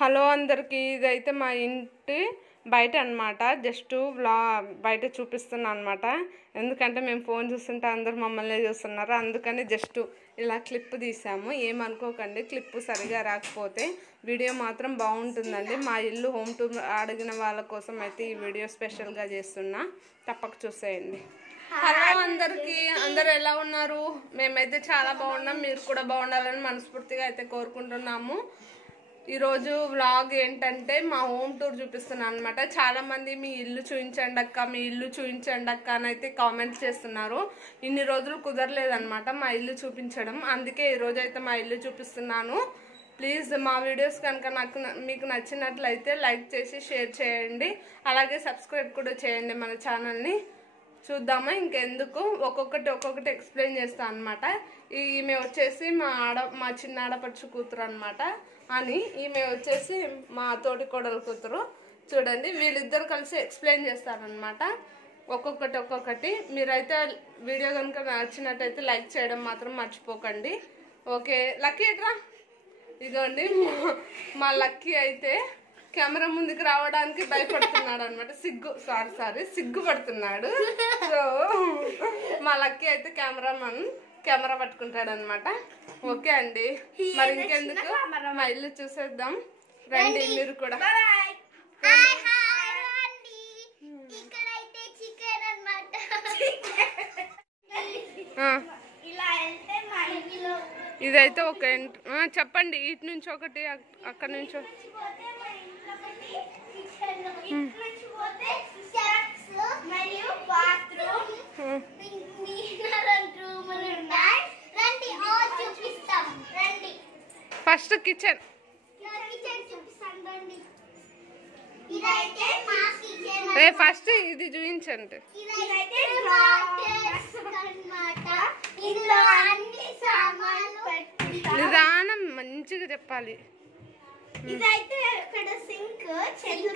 Hello అందరికీ, ఇదైతే మా ఇంటి బయట అన్నమాట. జస్ట్ బయట చూపిస్తున్నా అన్నమాట. ఎందుకంటే మేము ఫోన్ చూస్తుంటే అందరూ మమ్మల్ని చూస్తున్నారు, అందుకని జస్ట్ ఇలా క్లిప్ తీసాము. ఏమనుకోకండి, క్లిప్ సరిగా రాకపోతే. వీడియో మాత్రం బాగుంటుందండి. మా ఇల్లు హోమ్ టూర్ అడిగిన వాళ్ళ కోసం అయితే ఈ వీడియో స్పెషల్గా చేస్తున్నా, తప్పక చూసేయండి. హలో అందరికీ, అందరూ ఎలా ఉన్నారు? మేమైతే చాలా బాగున్నాం. మీరు కూడా బాగుండాలని మనస్ఫూర్తిగా అయితే కోరుకుంటున్నాము. ఈరోజు వ్లాగ్ ఏంటంటే మా హోమ్ టూర్ చూపిస్తున్నాను అనమాట. చాలామంది మీ ఇల్లు చూపించండి అక్క, మీ ఇల్లు చూపించండి అక్క అని అయితే కామెంట్స్ చేస్తున్నారు. ఇన్ని రోజులు కుదరలేదన్నమాట మా ఇల్లు చూపించడం, అందుకే ఈరోజు అయితే మా ఇల్లు చూపిస్తున్నాను. ప్లీజ్ మా వీడియోస్ కనుక మీకు నచ్చినట్లయితే లైక్ చేసి షేర్ చేయండి, అలాగే సబ్స్క్రైబ్ కూడా చేయండి మన ఛానల్ని. చూద్దామా ఇంకెందుకు, ఒక్కొక్కటి ఎక్స్ప్లెయిన్ చేస్తాను అనమాట. ఈమె వచ్చేసి మా చిన్న ఆడపడుచు కూతురు అనమాట అని, ఈమె వచ్చేసి మా తోటి కోడల కూతురు. చూడండి, వీళ్ళిద్దరు కలిసి ఎక్స్ప్లెయిన్ చేస్తారనమాట ఒక్కొక్కటి. మీరైతే వీడియో కనుక నచ్చినట్టయితే లైక్ చేయడం మాత్రం మర్చిపోకండి. ఓకే లక్కీ ఎట్రా, ఇదిగోండి మా లక్కీ అయితే కెమెరా ముందుకు రావడానికి భయపడుతున్నాడు అనమాట. సిగ్గుపడుతున్నాడు. సో మా లక్కీ అయితే కెమెరా పట్టుకుంటాడు అనమాట. ఓకే అండి, మరి ఇంకెందుకు మా ఇల్లు చూసేద్దాం రండి. మీరు కూడా ఇదైతే ఒక చెప్పండి, ఇటు నుంచి ఒకటి, అక్కడ నుంచి ఫస్ట్ కిచెన్. ఫస్ట్ ఇది చూపించండి. నిదానం మంచిగా చెప్పాలి. ఇదైతే ఇక్కడ సింక్, చెట్లు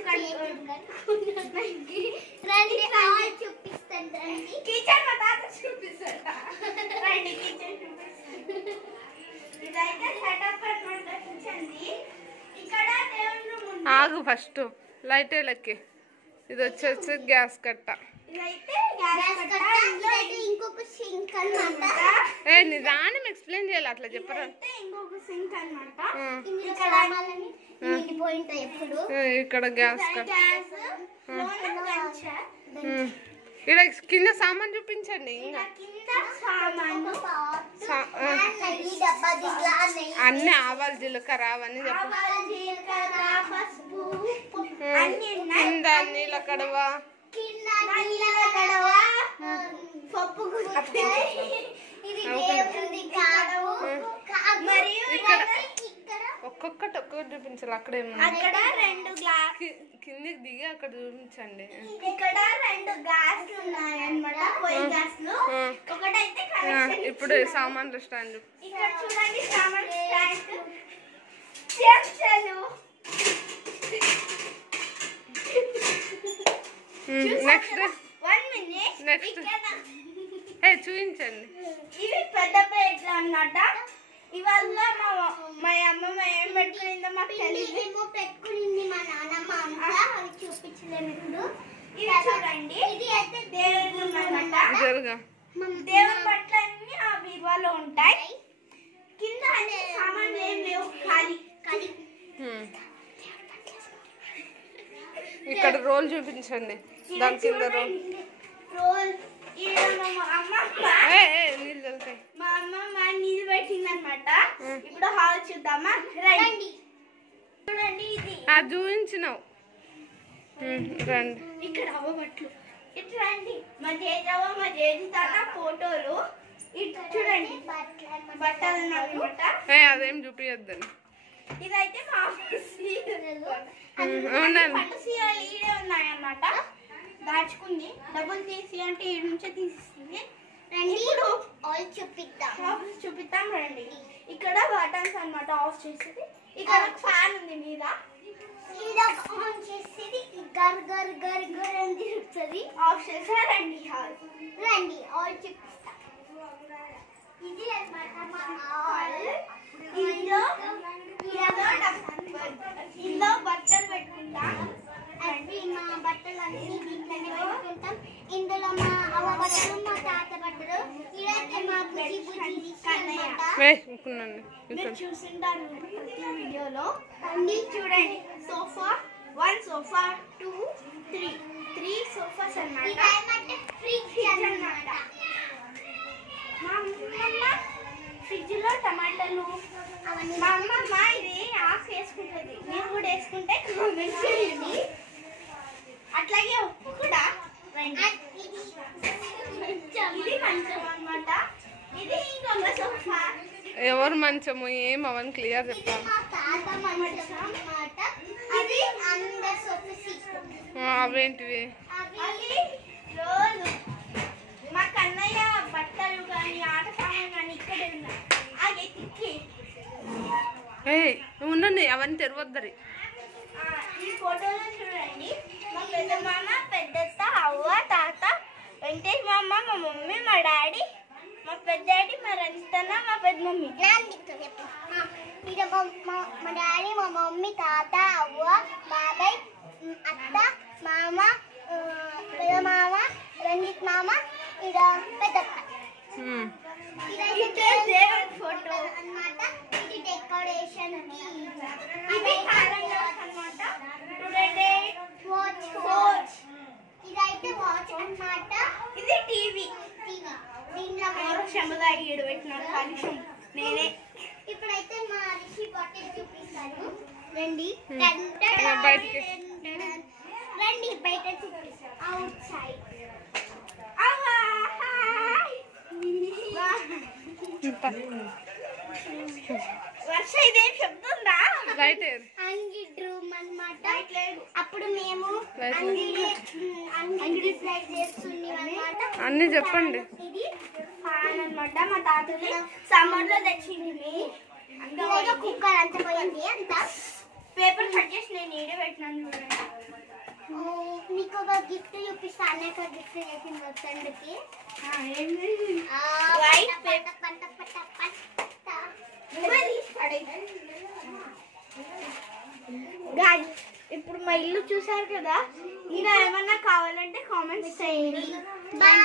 చూపిస్తాను. కిచెన్ మా తాత చూపిస్తాడు. కిచెన్ చూపిస్తాను. ఇదైతే సెటప్ అన్నమాట కిచెన్ ది. ఇక్కడ దేవుని రూమ్ ఉంది. ఆగు, ఫస్ట్ లైట్ లెక్కి. ఇది వచ్చేసి గ్యాస్ కట్ట. ఇదైతే గ్యాస్ కట్ట. ఇది ఇంకొక సింక్ అన్నమాట. నిదానం ఎక్స్ప్లెయిన్ చేయాలి, అట్లా చెప్పరా. ఇంకొక సింక్ అన్నమాట. ఇక్కడ గ్యాస్ కట్ట. ఇక్కడ కింద సామాన్ చూపించండి. అన్ని ఆవాలు జీలకర్ర అవన్నీ చెప్పండి. కింద నీళ్ళ కడవ, ఒక్కొక్కటి చూపించాలి. అక్కడ కిందికి దిగి అక్కడ చూపించండి. ఇక్కడ 2 గ్యాస్లు ఉన్నాయన్నమాట, పొయ్యి గ్యాస్లు. ఒకటైతే ఇప్పుడు సామాన్లు స్టాండ్. ఇక్కడ చూడండి, సామాన్ స్టాండ్, చెంచాలు. Next 1 minute. నెక్స్ట్ చూపించండి. ఇవి పెద్ద ప్లేట్లు అన్నమాట. ఇవాళ మా అమ్మమ్మ ఏం పెట్టుకునిందో మాకు తెలియదు. పెట్టుకునింది మా నాన్నమ్మ, అంతా అవి చూపించలేము ఇప్పుడు. ఇది చూడండి, ఇది అయితే దేవుని రూమ్ అన్నమాట. దేవుని బట్టలు అన్ని ఆ బీరువాలో ఉంటాయి. కింద అన్ని సామాన్లు ఏం లేవు, ఖాళీ. ఇక్కడ రోల్ చూపించండి, దాని కింద రోల్. మా అమ్మమ్మ నీళ్ళు పెట్టింది అనమాట. ఇప్పుడు హాల్ చూద్దామా, రండి. చూడండి, ఇది చూపించినావు. రండి, ఇక్కడ అవ్వబట్లు. ఇటు రండి, మా జేజవ్వ మా జేజు తాత ఫోటోలు. ఇటు చూడండి, బట్టలు అనమాట. అదేం చూపించద్దని. ఇదైతే మా పట్టు సీరలు ఈడే ఉన్నాయన్నమాట. దాచుకుంది, డబ్బులు తీసి అంటే ఈ నుంచే తీసిస్తుంది. ఇప్పుడు చూపిద్దాం రండి. ఇక్కడ బటన్స్ అన్నమాట, ఆఫ్ చేసేది. ఇక్కడ ఫ్యాన్ ఉంది మీద, ఆన్ చేసేది గర్ గర్ గర్ గర్ అని తిరుగుతుంది. ఆఫ్ చేసా రండి, రండి ఆల్ చూపిస్తా. ఇది అన్నమాట మా హాల్. ఇందులో మీరు చూసింటారు వీడియోలో. అన్ని చూడండి. సోఫా 1 సోఫా 2 3 సోఫాస్ అన్నమాట. ఫ్రిడ్జ్ అన్నమాట. మా అమ్మమ్మ ఫ్రిడ్జ్ లో టమాటాలు మా అమ్మమ్మ ఇది ఆఫ్ వేసుకుంటుంది. మీరు కూడా వేసుకుంటే కామెంట్ చేయండి. అట్లాగే ఉప్పు కూడా ఇది మంచం అన్నమాట. ఇది ఇంకొక సోఫా. ఎవరు మంచము ఏం అవన్నీ క్లియర్ చెప్తాను. అది అందర్ సోఫా సీట్. అవేంటివి? అది రోజు మా కన్నయ్య బట్టలు కానీ ఆట సామాన్ కానీ ఇక్కడే ఉన్నాయి. అది తిక్కి ఉండండి, అవన్నీ తెరవద్దరి. ఈ ఫోటోలో చూడండి. మా పెద్ద మామ, పెద్దత్త, అవ్వ, తాత, వెంకటేష్ మామ, మా మమ్మీ, మా డాడీ, మా పెద్దాడి, మా రంజితన్న, మా పెద్ద మమ్మీ. మా డాడీ, మా మమ్మీ, తాత, అవ్వ, బాబాయ్, అత్త, మామ, పెద్ద మామ, రంజిత్ మామ, ఇక పెద్దత్త. ఫోటో అన్నమాట. ఇది డెకరేషన్ ఇది అన్నమాట. వాచ్ ఇదైతే వాచ్ అన్నమాట. ఇది టీవీ. దీంట్లో క్షమదాగి పెట్టినారు కాలుష్యం నేనే. ఇప్పుడైతే మా రిషి బాటిల్ చూపిస్తాను. రండి రండి బయట చూపిస్తాను. అవుట్ సైడ్ వర్ష ఇదేం చెప్తుందా? అంగిడ్ రూమ్ అన్నమాట. అప్పుడు మేము అంగిడి ఫ్రై చేస్తున్నాం అన్నమాట. అన్ని చెప్పండి. ఇది ఫ్యాన్ అన్నమాట. మా తాతది సమ్మర్ లో తెచ్చింది. కుక్కర్ అంత పోయింది అంత. పేపర్ కట్ చేసి నేను ఈడ పెట్టినాను. నీకు ఒక గిఫ్ట్ చూపిస్తా. అనేక గిఫ్ట్ చేసింది వస్తుండకి. వైట్ పేపర్ ఇప్పుడు మా ఇల్లు చూసారు కదా. ఇంకా ఏమన్నా కావాలంటే కామెంట్స్ చేయండి. బాయ్.